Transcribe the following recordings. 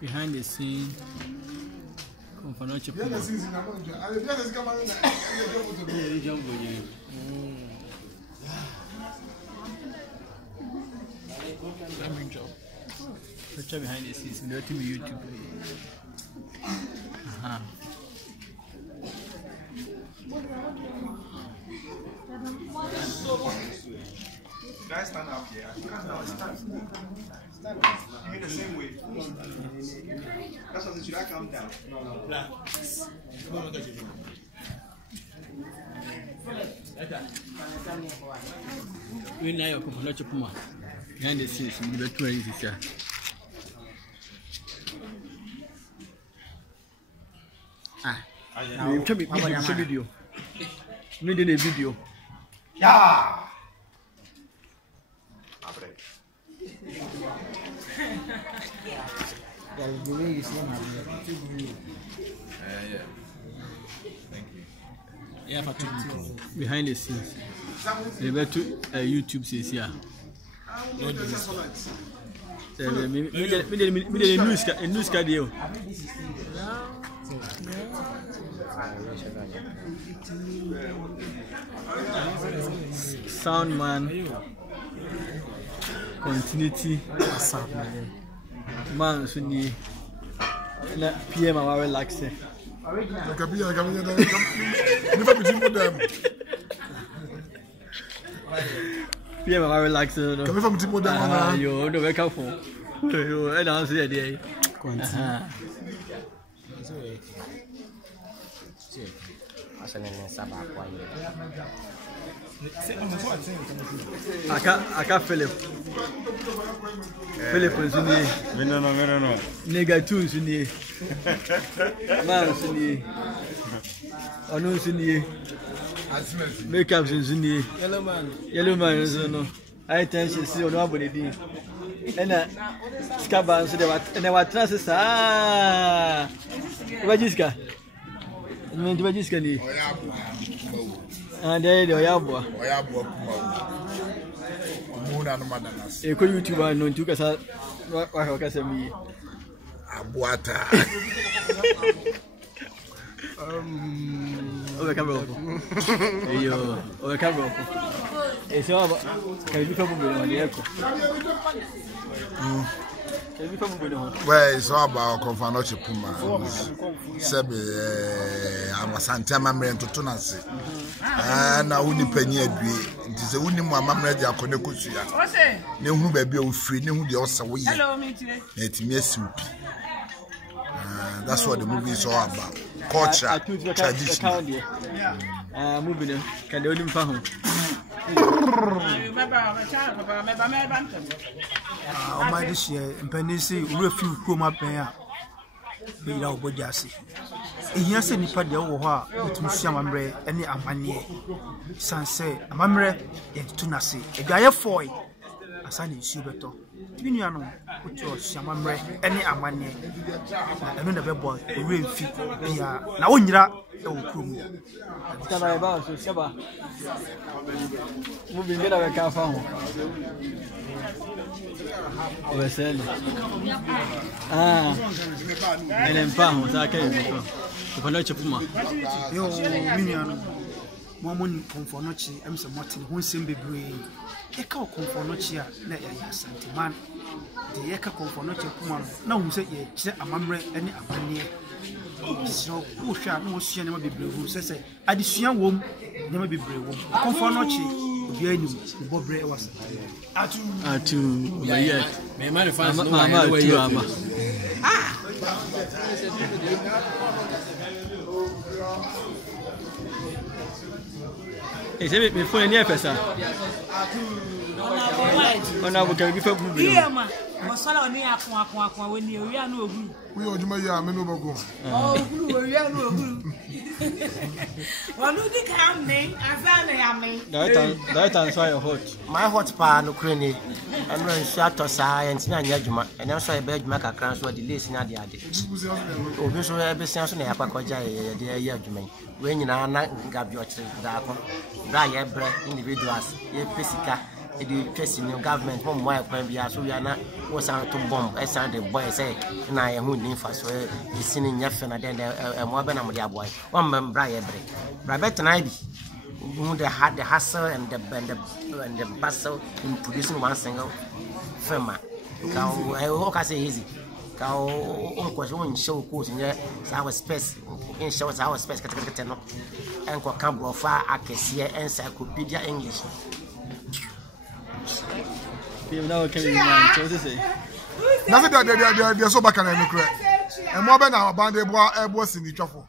behind the scene. Okomfo poma. Picture behind the scenes. We to YouTube. Guys, stand up here. Stand. You mean the same way? That's what should I calm down? No. We know Okomfo poma. Behind the scenes, we do it here. You show me video. We did a video. Yeah. The way you see him, Yeah. Thank you. Yeah, for behind the scenes. They were to YouTube says here. News deal. Sound man. Continuity. Man, so ni na PM I relax. PM I relax. Come from Timo Dama. You no wake up for. You I don't see there. Aka Philip Zuni. No. Nega 2 Zuni. Man Zuni. Onu Zuni. Makeup Zuni. Yellow man Zuno. I think she see on nobody. And Scaban so they were transits. Wajiska. Wajiska ni. And there they are boy. A YouTuber known to us. What can me? Abuata. Over camera. Yo, over camera. It's all can you come on the echo? Well, it's all about Okomfo poma. Sebe amasante amamre ntotonase. Na uni panyi adue. Nti se uni mu amamre de akone kosua. Ne hu ba bia ofiri ne hu de osawo ye. Hello, me today. Etimi asiupi. That's what the movie is all about. Culture, tradition. Movie can they only find my this year, and Penisi, refuse poma pen. Be our body. Here, send the paddy over to Shamamre, any amani. Sanse, Amamre, and Tunasi, a guy of 4. A sunny subeto. Piniano, put your Shamamre, any amani. I don't have a boy, a real feet. Now, when you're about Saba moving get a car phone. And then pounds I can't poma. Yo, Miniano, Momon Confornochi, I'm some Martin, who seem be brave. Echo Confornochia, let ya Santiman. The Eka Confornochi Puma, no one said ye, a mamre, any amani. So, who shall no see never be brave? Who says, I this young woman never be brave. Confornochi, the enemy, the Bob Bray was. Atu, yet, may manifest Mamma way you are. Is it before any episode? Oh, now we can give up. Masala ni akwa when you are no good. We are Jumaya, Menobago. Oh, we are no good. Well, who did come name? That answer your hot. My hot pan, Ukraine, and when shot of science, Nanyajuma, and also a bed Maca crowns were delays in the other. Obviously, every sense in Apacoja, dear Yajuman. When you are not Gabiot, Dako, Dry bread individuals, ye physical. education in government from why can be so we are not was out to bomb as the boy say na ye hu ni fa so e sini nya fe na den mo be na mo dia boy one membra ye break brabet na bi who the hustle and the bustle in producing one single film can say easy on question show course in our space in show our space no and ko can bro fa akese encyclopedia English. You know can you man so say nothing they so back and no cry and more be na band ebo sini twafo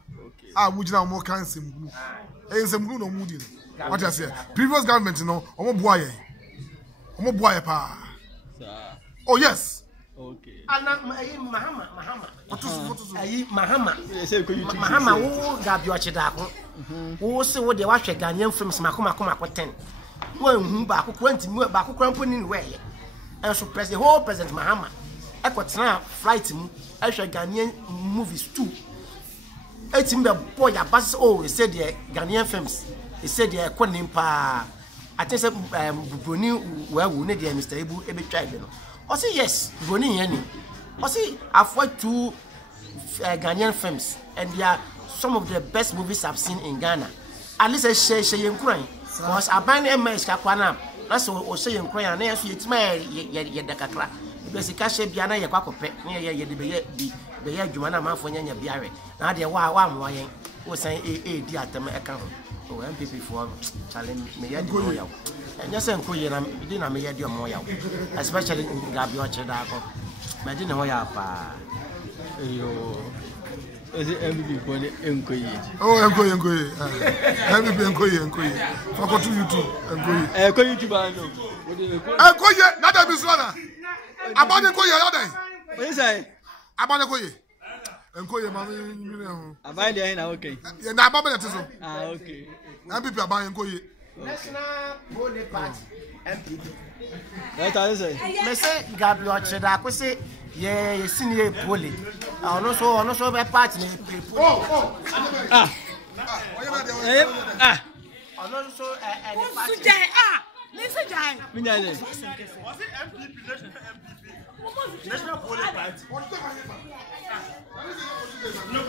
wujina mo kan semgru semgru no mudi what you say previous government no omo boa ye pa oh yes okay mahama mahama wo gabi ochida ko wo se wo de wa hwe Ghanaian films makoma 10 wo hu ba ko 20 ba ko krampo ni we ye and so president whole president mahama ekotena flight mu hwe Ghanaian movies too etim be boy abas oh he said the Ghanaian films he said the konim pa I think say broni we ne dey Mr. Ebu ebe twa be no I say yes, Broni Yenny. I say I've watched 2 Ghanaian films, and they are some of the best movies I've seen in Ghana. At least I say Ukraine, because I buy a match Kakwana. That's what say Ukraine, and I say it's my Yedakakra. Because the cash Biana Yakope, near the Jumana man for Yanya Biare. Now they were one was saying a dear account. Oh, MPP for challenge me at the and just encourage didn't me at your moya, especially in Gabi Ochedako. But didn't know ya pa. Is it MVP for the encourage? Oh, encourage. MVP encourage. Fuck to you too. Encourage YouTube, I know. Encourage, not a miswana. About the Koya, what is I? About the Koya. Encourage, man. I buy the end, okay. Yeah, now, Baba, okay. MPP are buying Koya. National Bowling Party MPP. What I say? Me say Gabi Ocheda, ko say ye senior bowling. Ono so be party na play. Ono so any party. Sujai listen jai. Minya le. Was it MPP national MPP? National Bowling Party. No,